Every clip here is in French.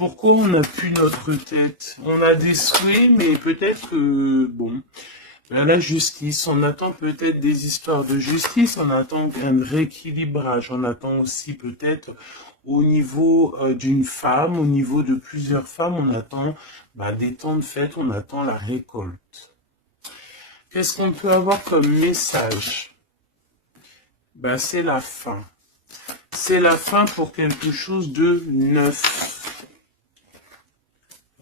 Pourquoi on n'a plus notre tête? On a des souhaits, mais peut-être que, bon, la justice, on attend peut-être des histoires de justice, on attend un rééquilibrage, on attend aussi peut-être au niveau d'une femme, au niveau de plusieurs femmes, on attend des temps de fête, on attend la récolte. Qu'est-ce qu'on peut avoir comme message? C'est la fin. C'est la fin pour quelque chose de neuf.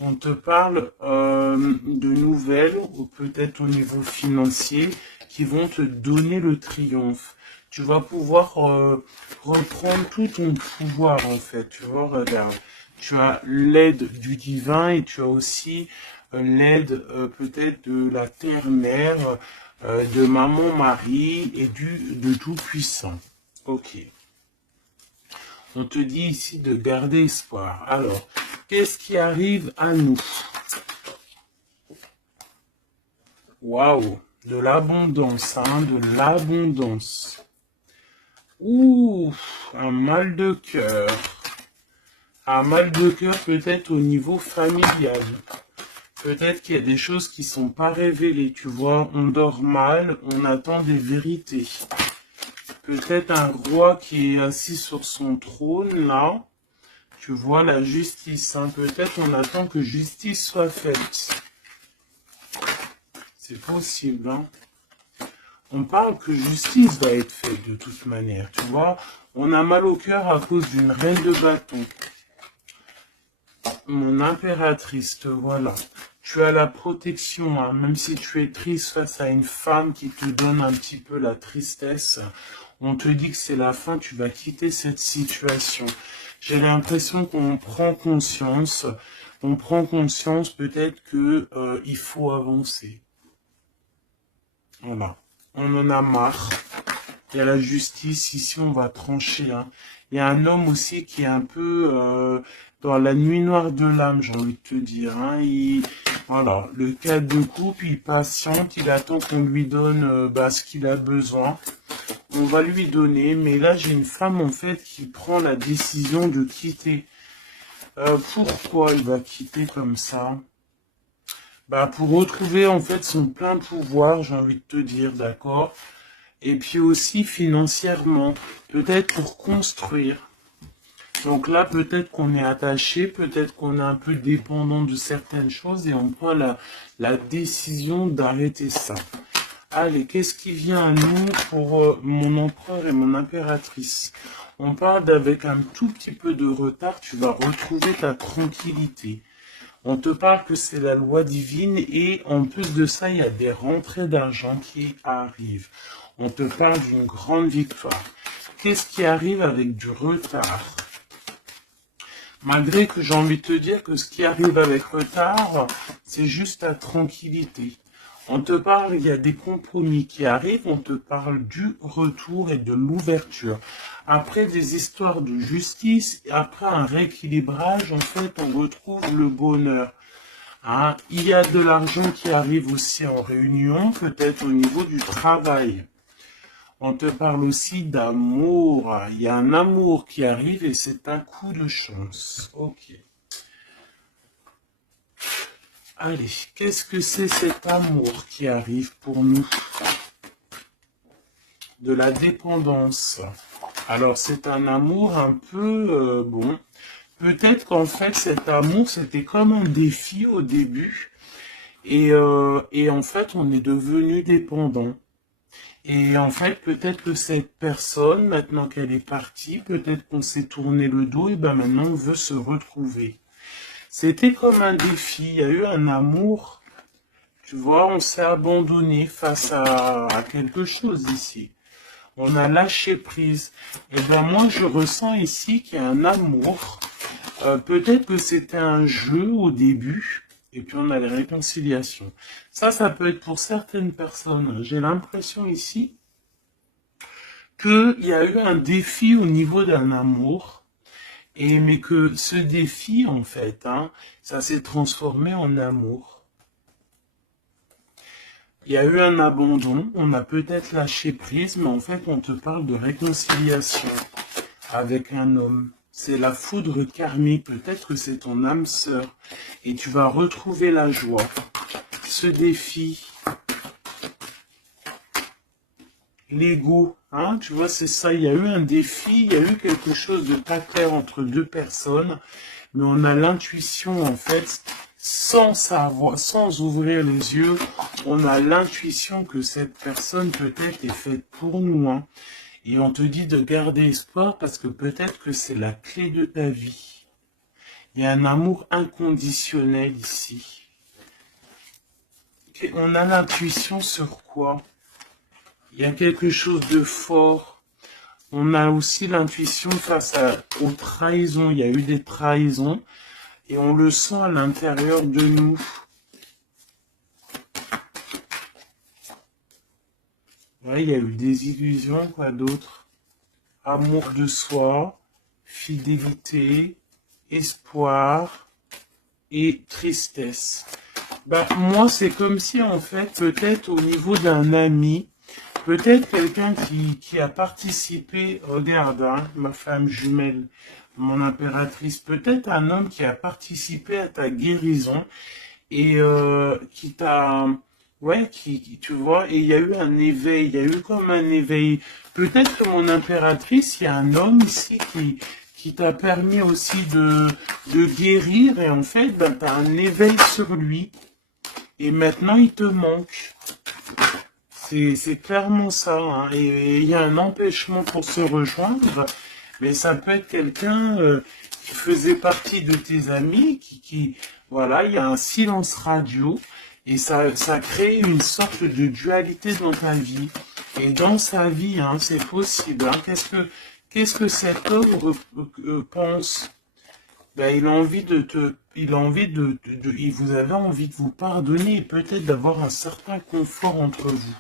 On te parle de nouvelles, ou peut-être au niveau financier, qui vont te donner le triomphe. Tu vas pouvoir reprendre tout ton pouvoir, en fait. Tu vois, regarde. Tu as l'aide du divin et tu as aussi l'aide peut-être de la terre-mère, de maman Marie et de Tout-Puissant. Ok. On te dit ici de garder espoir. Alors, qu'est-ce qui arrive à nous? Waouh, de l'abondance, de l'abondance. Ouh, un mal de cœur. Un mal de cœur peut-être au niveau familial. Peut-être qu'il y a des choses qui ne sont pas révélées, tu vois. On dort mal, on attend des vérités. Peut-être un roi qui est assis sur son trône, là. Tu vois la justice, peut-être on attend que justice soit faite. C'est possible, On parle que justice va être faite de toute manière, tu vois. On a mal au cœur à cause d'une reine de bâton. Mon impératrice, te voilà. Tu as la protection, même si tu es triste face à une femme qui te donne un petit peu la tristesse. On te dit que c'est la fin, tu vas quitter cette situation. J'ai l'impression qu'on prend conscience. On prend conscience peut-être que il faut avancer. Voilà. On en a marre. Il y a la justice, ici on va trancher. Il y a un homme aussi qui est un peu dans la nuit noire de l'âme, j'ai envie de te dire. Voilà, le cadre de couple, il patiente, il attend qu'on lui donne ce qu'il a besoin. On va lui donner, mais là j'ai une femme en fait qui prend la décision de quitter. Pourquoi il va quitter comme ça? Pour retrouver en fait son plein pouvoir, j'ai envie de te dire, d'accord? Et puis aussi financièrement, peut-être pour construire. Donc là, peut-être qu'on est attaché, peut-être qu'on est un peu dépendant de certaines choses et on prend la décision d'arrêter ça. Allez, qu'est-ce qui vient à nous pour mon empereur et mon impératrice? On parle d'avec un tout petit peu de retard, tu vas retrouver ta tranquillité. On te parle que c'est la loi divine et en plus de ça, il y a des rentrées d'argent qui arrivent. On te parle d'une grande victoire. Qu'est-ce qui arrive avec du retard? Malgré que j'ai envie de te dire que ce qui arrive avec retard, c'est juste la tranquillité. On te parle, il y a des compromis qui arrivent, on te parle du retour et de l'ouverture. Après des histoires de justice, après un rééquilibrage, en fait, on retrouve le bonheur. Il y a de l'argent qui arrive aussi en réunion, peut-être au niveau du travail. On te parle aussi d'amour. Il y a un amour qui arrive et c'est un coup de chance. Ok. Allez, qu'est-ce que c'est cet amour qui arrive pour nous? De la dépendance. Alors, c'est un amour un peu, bon. Peut-être qu'en fait, cet amour, c'était comme un défi au début. Et en fait, on est devenu dépendant. Et en fait, peut-être que cette personne, maintenant qu'elle est partie, peut-être qu'on s'est tourné le dos, et maintenant on veut se retrouver. C'était comme un défi, il y a eu un amour, tu vois, on s'est abandonné face à quelque chose ici. On a lâché prise. Et moi, je ressens ici qu'il y a un amour. Peut-être que c'était un jeu au début, et puis on a les réconciliations. Ça peut être pour certaines personnes. J'ai l'impression ici qu'il y a eu un défi au niveau d'un amour, mais que ce défi, en fait, ça s'est transformé en amour. Il y a eu un abandon, on a peut-être lâché prise, mais en fait, on te parle de réconciliation avec un homme. c'est la foudre karmique. Peut-être que c'est ton âme sœur. Et tu vas retrouver la joie. Ce défi, l'ego, hein, tu vois, c'est ça. Il y a eu un défi, il y a eu quelque chose de pas clair entre deux personnes. Mais on a l'intuition, en fait, sans savoir, sans ouvrir les yeux, on a l'intuition que cette personne peut-être est faite pour nous, hein. Et on te dit de garder espoir parce que peut-être que c'est la clé de ta vie. Il y a un amour inconditionnel ici. Et on a l'intuition sur quoi? Il y a quelque chose de fort. On a aussi l'intuition face aux trahisons. Il y a eu des trahisons. Et on le sent à l'intérieur de nous. Ouais, il y a eu des illusions, quoi d'autre? Amour de soi, fidélité, espoir et tristesse. Bah, moi, c'est comme si, en fait, peut-être au niveau d'un ami, peut-être quelqu'un qui a participé, regarde, hein, ma femme jumelle, mon impératrice, peut-être un homme qui a participé à ta guérison et qui t'a, ouais, tu vois, et il y a eu un éveil, il y a eu comme un éveil. Peut-être que mon impératrice, il y a un homme ici qui t'a permis aussi de guérir et en fait, ben, tu as un éveil sur lui et maintenant il te manque. C'est clairement ça, hein. Et il y a un empêchement pour se rejoindre, mais ça peut être quelqu'un qui faisait partie de tes amis, voilà, il y a un silence radio, et ça crée une sorte de dualité dans ta vie. Et dans sa vie, hein, c'est possible, hein. Qu'est-ce que cet homme pense? Ben, il a envie il a envie vous avez envie de vous pardonner et peut-être d'avoir un certain confort entre vous.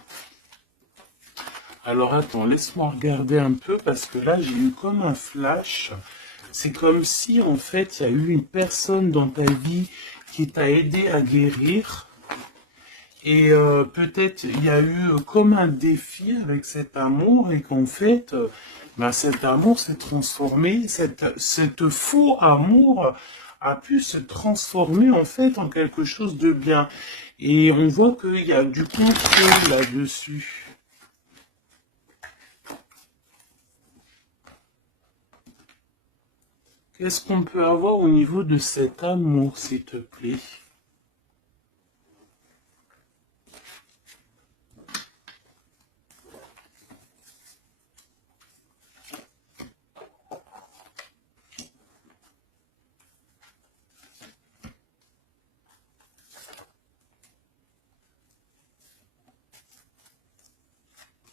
Alors attends, laisse-moi regarder un peu parce que là j'ai eu comme un flash. C'est comme si en fait il y a eu une personne dans ta vie qui t'a aidé à guérir. Et peut-être il y a eu comme un défi avec cet amour et qu'en fait ben, cet amour s'est transformé, cette faux amour a pu se transformer en fait en quelque chose de bien. Et on voit qu'il y a du contrôle là-dessus. Qu'est-ce qu'on peut avoir au niveau de cet amour, s'il te plaît?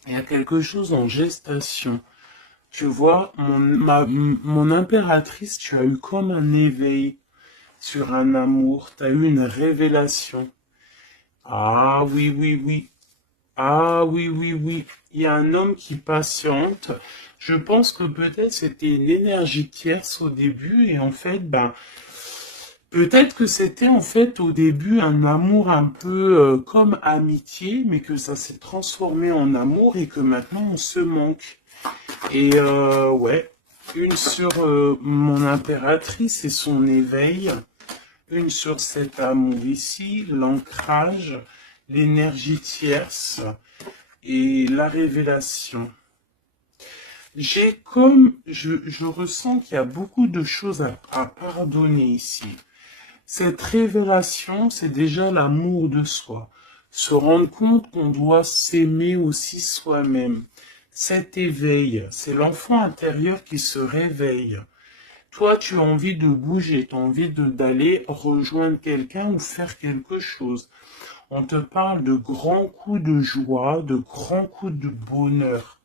Il y a quelque chose en gestation. Tu vois, mon impératrice, tu as eu comme un éveil sur un amour, tu as eu une révélation. Ah oui, oui, oui. Ah oui, oui, oui. Il y a un homme qui patiente. Je pense que peut-être c'était une énergie tierce au début et en fait, ben, peut-être que c'était en fait au début un amour un peu comme amitié, mais que ça s'est transformé en amour et que maintenant on se manque. Et ouais, une sur mon impératrice et son éveil, une sur cet amour ici, l'ancrage, l'énergie tierce et la révélation. Je ressens qu'il y a beaucoup de choses à pardonner ici. Cette révélation, c'est déjà l'amour de soi. Se rendre compte qu'on doit s'aimer aussi soi-même. Cet éveil, c'est l'enfant intérieur qui se réveille. Toi, tu as envie de bouger, tu as envie d'aller rejoindre quelqu'un ou faire quelque chose. On te parle de grands coups de joie, de grands coups de bonheur.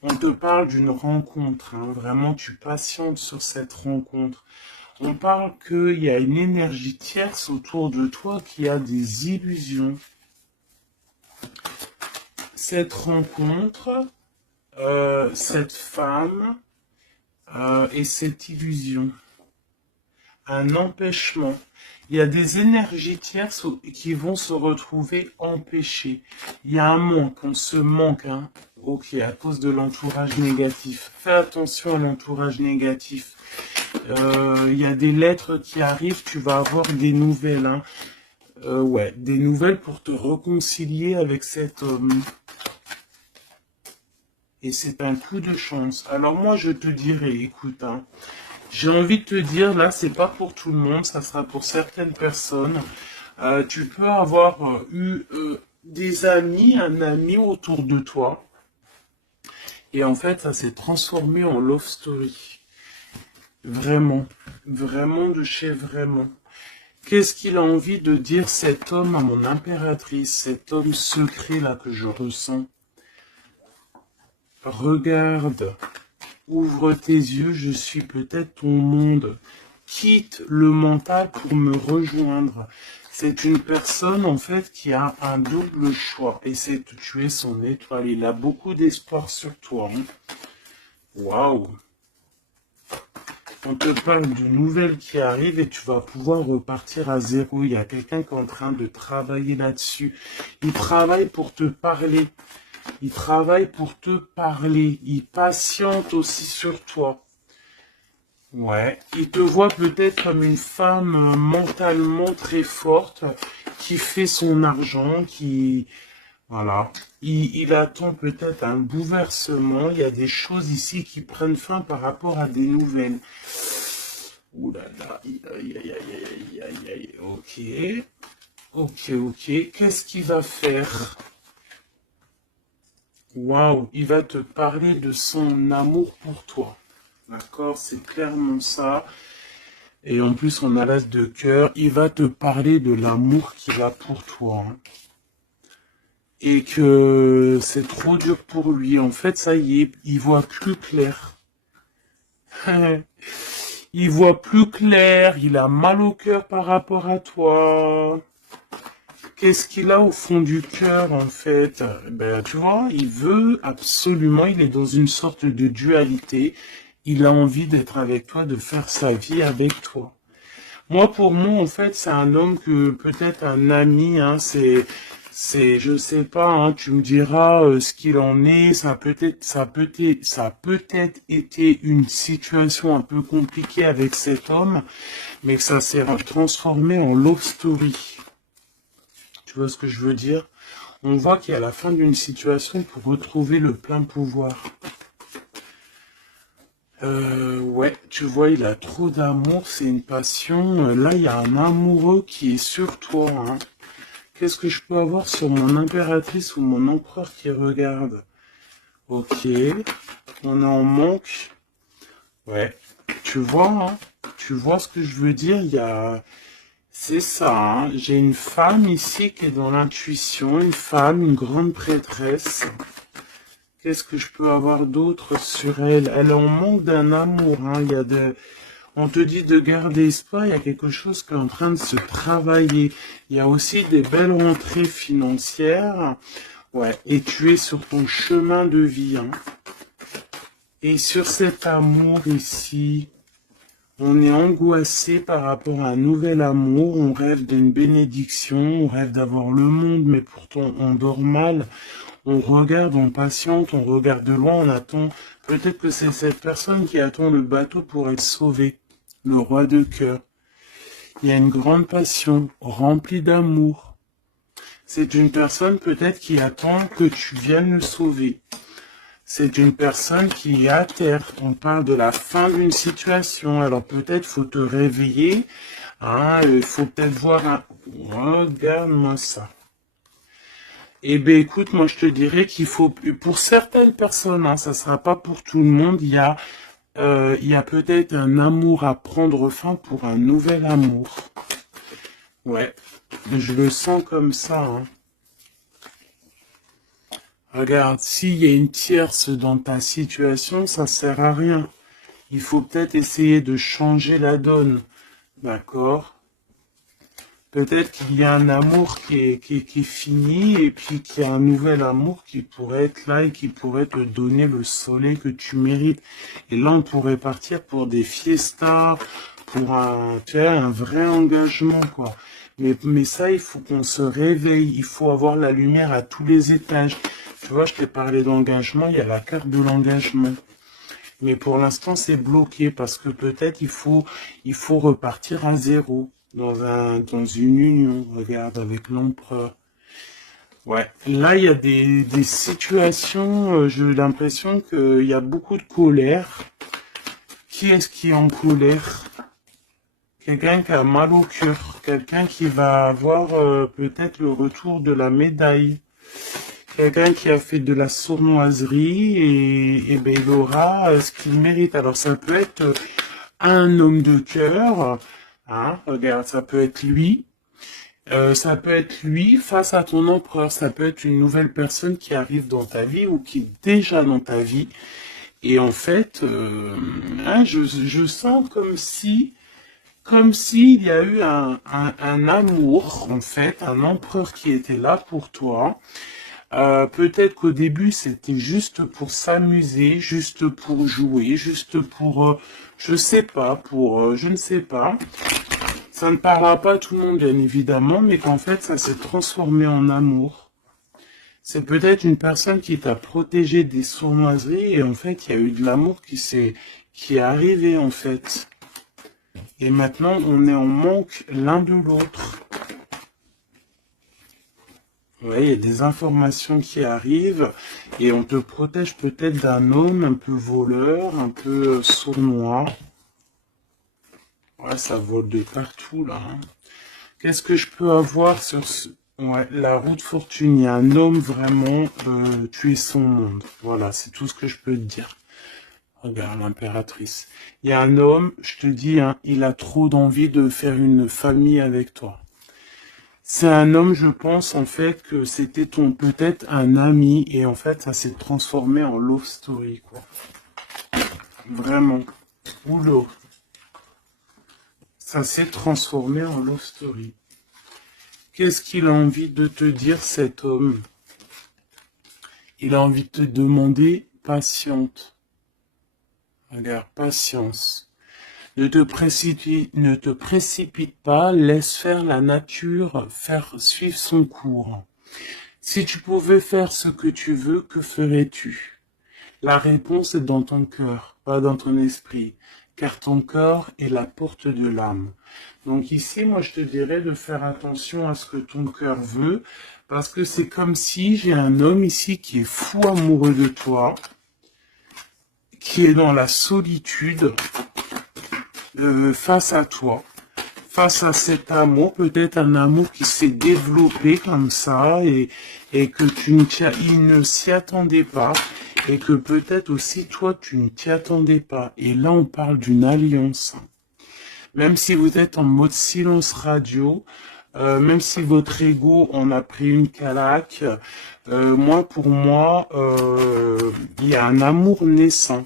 On te parle d'une rencontre, hein. Vraiment, tu patientes sur cette rencontre. On parle qu'il y a une énergie tierce autour de toi qui a des illusions. Cette rencontre, cette femme et cette illusion. un empêchement. Il y a des énergies tierces qui vont se retrouver empêchées. Il y a un manque, on se manque, hein. Ok, à cause de l'entourage négatif. Fais attention à l'entourage négatif. Il y a des lettres qui arrivent, tu vas avoir des nouvelles, hein. Ouais, des nouvelles pour te réconcilier avec cet homme. Et c'est un coup de chance. Alors moi, je te dirais, écoute, hein, j'ai envie de te dire, là, c'est pas pour tout le monde, ça sera pour certaines personnes. Tu peux avoir eu des amis, un ami autour de toi. Et en fait, ça s'est transformé en love story. Vraiment. Vraiment de chez vraiment. Qu'est-ce qu'il a envie de dire cet homme à mon impératrice, cet homme secret là que je ressens? Regarde. Ouvre tes yeux, je suis peut-être ton monde. Quitte le mental pour me rejoindre. C'est une personne, en fait, qui a un double choix. Et c'est de tuer son étoile. Il a beaucoup d'espoir sur toi. Hein. Waouh! On te parle d'une nouvelle qui arrive et tu vas pouvoir repartir à zéro. Il y a quelqu'un qui est en train de travailler là-dessus. Il travaille pour te parler. Il travaille pour te parler. Il patiente aussi sur toi. Ouais. Il te voit peut-être comme une femme mentalement très forte qui fait son argent, qui... Voilà. Il attend peut-être un bouleversement. Il y a des choses ici qui prennent fin par rapport à des nouvelles. Ouh là là. Aïe, aïe, aïe, aïe, aïe, aïe. Ok. Ok, ok. Qu'est-ce qu'il va faire? Waouh, il va te parler de son amour pour toi. D'accord, c'est clairement ça. Et en plus, on a l'as de cœur. Il va te parler de l'amour qu'il a pour toi. Hein. Et que c'est trop dur pour lui. En fait, ça y est, il voit plus clair. Il voit plus clair. Il a mal au cœur par rapport à toi. Qu'est-ce qu'il a au fond du cœur, en fait? Ben, tu vois, il veut absolument, il est dans une sorte de dualité. Il a envie d'être avec toi, de faire sa vie avec toi. Moi, pour moi, en fait, c'est un homme que, peut-être un ami, hein, je sais pas, hein, tu me diras ce qu'il en est. Ça a peut-être été une situation un peu compliquée avec cet homme, mais que ça s'est transformé en love story. Tu vois ce que je veux dire? On voit qu'il y a la fin d'une situation pour retrouver le plein pouvoir. Ouais, tu vois, il a trop d'amour, c'est une passion. Là, il y a un amoureux qui est sur toi. Hein. Qu'est-ce que je peux avoir sur mon impératrice ou mon empereur qui regarde? Ok, on est en manque. Ouais, tu vois, hein, tu vois ce que je veux dire? Il y a... C'est ça, hein. J'ai une femme ici qui est dans l'intuition, une femme, une grande prêtresse. Qu'est-ce que je peux avoir d'autre sur elle? Elle est en manque d'un amour, hein. Il y a on te dit de garder espoir, il y a quelque chose qui est en train de se travailler. Il y a aussi des belles rentrées financières. Ouais, et tu es sur ton chemin de vie, hein. Et sur cet amour ici... On est angoissé par rapport à un nouvel amour, on rêve d'une bénédiction, on rêve d'avoir le monde, mais pourtant on dort mal, on regarde, on patiente, on regarde de loin, on attend. Peut-être que c'est cette personne qui attend le bateau pour être sauvée, le roi de cœur. Il y a une grande passion, remplie d'amour. C'est une personne peut-être qui attend que tu viennes le sauver. C'est une personne qui est à terre. On parle de la fin d'une situation. Alors peut-être faut te réveiller. Hein, il faut peut-être voir un... Regarde-moi ça. Eh bien écoute, moi je te dirais qu'il faut... Pour certaines personnes, hein, ça ne sera pas pour tout le monde, il y a peut-être un amour à prendre fin pour un nouvel amour. Ouais, je le sens comme ça. Hein. Regarde, s'il y a une tierce dans ta situation, ça sert à rien. Il faut peut-être essayer de changer la donne. D'accord? Peut-être qu'il y a un amour qui est fini et puis qu'il y a un nouvel amour qui pourrait être là et qui pourrait te donner le soleil que tu mérites. Et là, on pourrait partir pour des fiestas, pour tu vois, un vrai engagement, quoi. Mais ça, il faut qu'on se réveille, il faut avoir la lumière à tous les étages. Tu vois, je t'ai parlé d'engagement, il y a la carte de l'engagement. Mais pour l'instant, c'est bloqué parce que peut-être il faut repartir à zéro dans une union. Regarde, avec l'empereur. Ouais, là, il y a des situations, j'ai l'impression qu'il y a beaucoup de colère. Qui est-ce qui est en colère? Quelqu'un qui a mal au cœur, quelqu'un qui va avoir peut-être le retour de la médaille, quelqu'un qui a fait de la sournoiserie et ben, il aura ce qu'il mérite. Alors ça peut être un homme de cœur, hein, regarde, ça peut être lui face à ton empereur, ça peut être une nouvelle personne qui arrive dans ta vie ou qui est déjà dans ta vie. Et en fait, hein, je sens comme s'il y a eu un amour, en fait, un empereur qui était là pour toi. Peut-être qu'au début, c'était juste pour s'amuser, juste pour jouer, juste pour, je sais pas, pour, je ne sais pas. Ça ne parlera pas à tout le monde, bien évidemment, mais qu'en fait, ça s'est transformé en amour. C'est peut-être une personne qui t'a protégé des sournoiseries et en fait, il y a eu de l'amour qui est arrivé, en fait. Et maintenant, on est en manque l'un de l'autre. Ouais, il y a des informations qui arrivent et on te protège peut-être d'un homme un peu voleur, un peu sournois. Ouais, ça vole de partout là, hein. Qu'est-ce que je peux avoir sur ouais, la roue de fortune? Il y a un homme vraiment, tu es son monde. Voilà, c'est tout ce que je peux te dire. Regarde, l'impératrice. Il y a un homme, je te dis, hein, il a trop d'envie de faire une famille avec toi. C'est un homme, je pense, en fait, que c'était peut-être un ami, et en fait, ça s'est transformé en love story, quoi. Vraiment. Oula. Ça s'est transformé en love story. Qu'est-ce qu'il a envie de te dire, cet homme? Il a envie de te demander patiente. Regarde, patience. Ne te précipite pas, laisse faire la nature, faire suivre son cours. Si tu pouvais faire ce que tu veux, que ferais-tu? La réponse est dans ton cœur, pas dans ton esprit, car ton corps est la porte de l'âme. Donc ici, moi, je te dirais de faire attention à ce que ton cœur veut, parce que c'est comme si j'ai un homme ici qui est fou amoureux de toi, qui est dans la solitude face à toi, face à cet amour, peut-être un amour qui s'est développé comme ça et que il ne s'y attendait pas et que peut-être aussi toi tu ne t'y attendais pas. Et là on parle d'une alliance. Même si vous êtes en mode silence radio, même si votre ego en a pris une calaque, pour moi, il y a un amour naissant.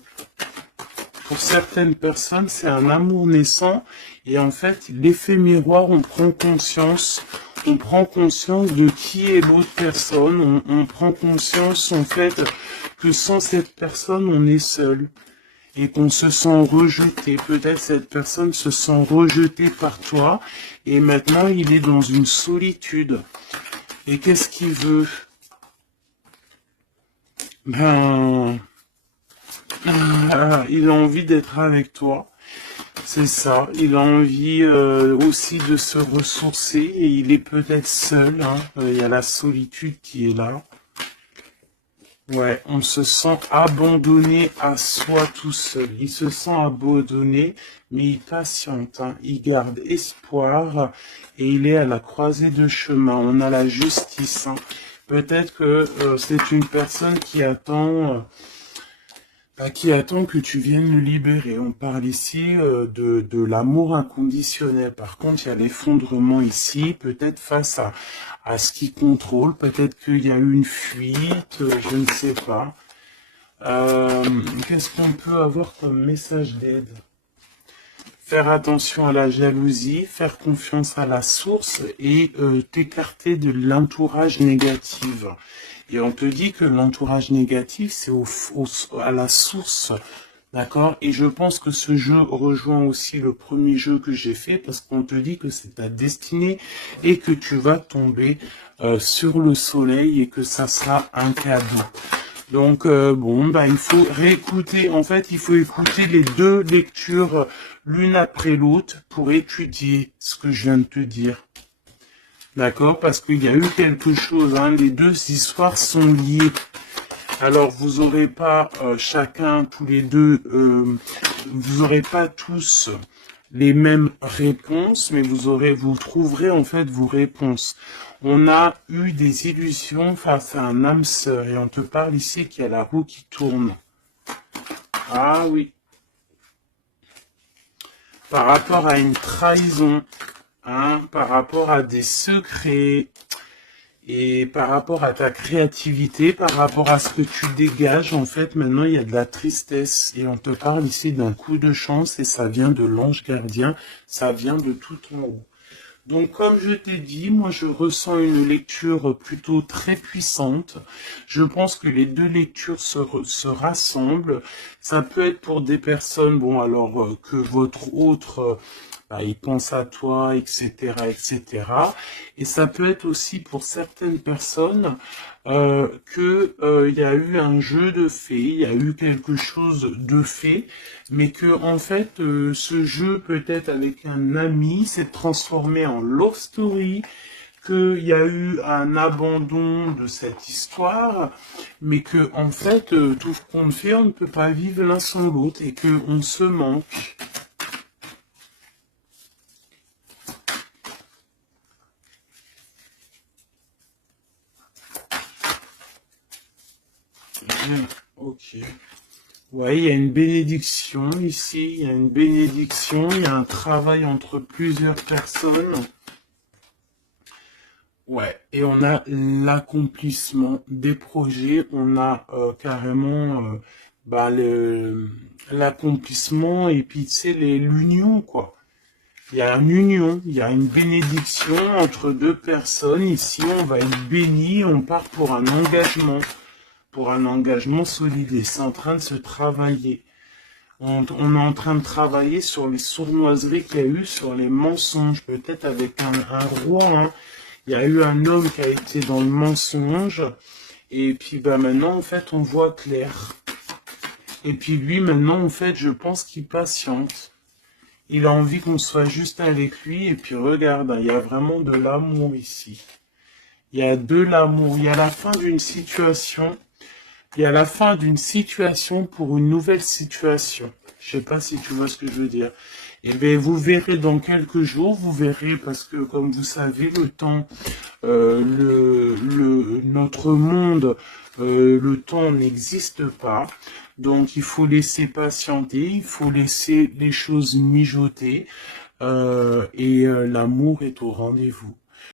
Pour certaines personnes, c'est un amour naissant et en fait, l'effet miroir, on prend conscience de qui est l'autre personne, on prend conscience en fait que sans cette personne, on est seul et qu'on se sent rejeté. Peut-être cette personne se sent rejetée par toi et maintenant, il est dans une solitude. Et qu'est-ce qu'il veut? Ben... il a envie d'être avec toi, c'est ça. Il a envie aussi de se ressourcer et il est peut-être seul, hein. Il y a la solitude qui est là. Ouais, on se sent abandonné à soi tout seul. Il se sent abandonné, mais il patiente, hein. Il garde espoir et il est à la croisée de chemin. On a la justice, hein. Peut-être que c'est une personne qui attend que tu viennes le libérer. On parle ici de l'amour inconditionnel. Par contre, il y a l'effondrement ici, peut-être face à ce qui contrôle, peut-être qu'il y a eu une fuite, je ne sais pas. Qu'est-ce qu'on peut avoir comme message d'aide? Faire attention à la jalousie, faire confiance à la source et t'écarter de l'entourage négatif. Et on te dit que l'entourage négatif, c'est à la source D'accord? Et je pense que ce jeu rejoint aussi le premier jeu que j'ai fait parce qu'on te dit que c'est ta destinée et que tu vas tomber sur le soleil et que ça sera un cadeau. Donc bon, bah il faut réécouter. En fait, il faut écouter les deux lectures l'une après l'autre pour étudier ce que je viens de te dire. D'accord? Parce qu'il y a eu quelque chose, hein. Les deux histoires sont liées. Alors, vous aurez pas chacun, tous les deux, vous aurez pas tous les mêmes réponses, mais vous trouverez en fait vos réponses. On a eu des illusions face à un âme sœur, et on te parle ici qu'il y a la roue qui tourne. Ah oui. Par rapport à une trahison, hein, par rapport à des secrets, et par rapport à ta créativité, par rapport à ce que tu dégages, en fait, maintenant, il y a de la tristesse. Et on te parle ici d'un coup de chance et ça vient de l'ange gardien, ça vient de tout en haut. Donc, comme je t'ai dit, moi, je ressens une lecture plutôt très puissante. Je pense que les deux lectures se rassemblent. Ça peut être pour des personnes, bon, alors que votre autre, bah, il pense à toi, etc., etc. Et ça peut être aussi pour certaines personnes que il y a eu un jeu de fées, il y a eu quelque chose de fait, mais que en fait ce jeu peut-être avec un ami s'est transformé en love story, qu'il y a eu un abandon de cette histoire, mais que en fait tout ce qu'on fait, on ne peut pas vivre l'un sans l'autre et que on se manque. Ok. Ouais, il y a une bénédiction ici, il y a une bénédiction, il y a un travail entre plusieurs personnes. Ouais, et on a l'accomplissement des projets, on a carrément bah, l'accomplissement et puis tu sais, l'union quoi. Il y a une union, il y a une bénédiction entre deux personnes. Ici, on va être béni, on part pour un engagement solide et c'est en train de se travailler. On est en train de travailler sur les sournoiseries qu'il y a eu, sur les mensonges, peut-être avec un roi, hein. Il y a eu un homme qui a été dans le mensonge, et puis bah maintenant, en fait, on voit clair. Et puis lui, maintenant, en fait, je pense qu'il patiente. Il a envie qu'on soit juste avec lui, et puis regarde, il y a vraiment de l'amour ici. Il y a de l'amour, il y a la fin d'une situation. Il y a la fin d'une situation pour une nouvelle situation. Je sais pas si tu vois ce que je veux dire. Eh bien, vous verrez dans quelques jours, vous verrez, parce que comme vous savez, le temps, notre monde, le temps n'existe pas. Donc, il faut laisser patienter, il faut laisser les choses mijoter, et l'amour est au rendez-vous.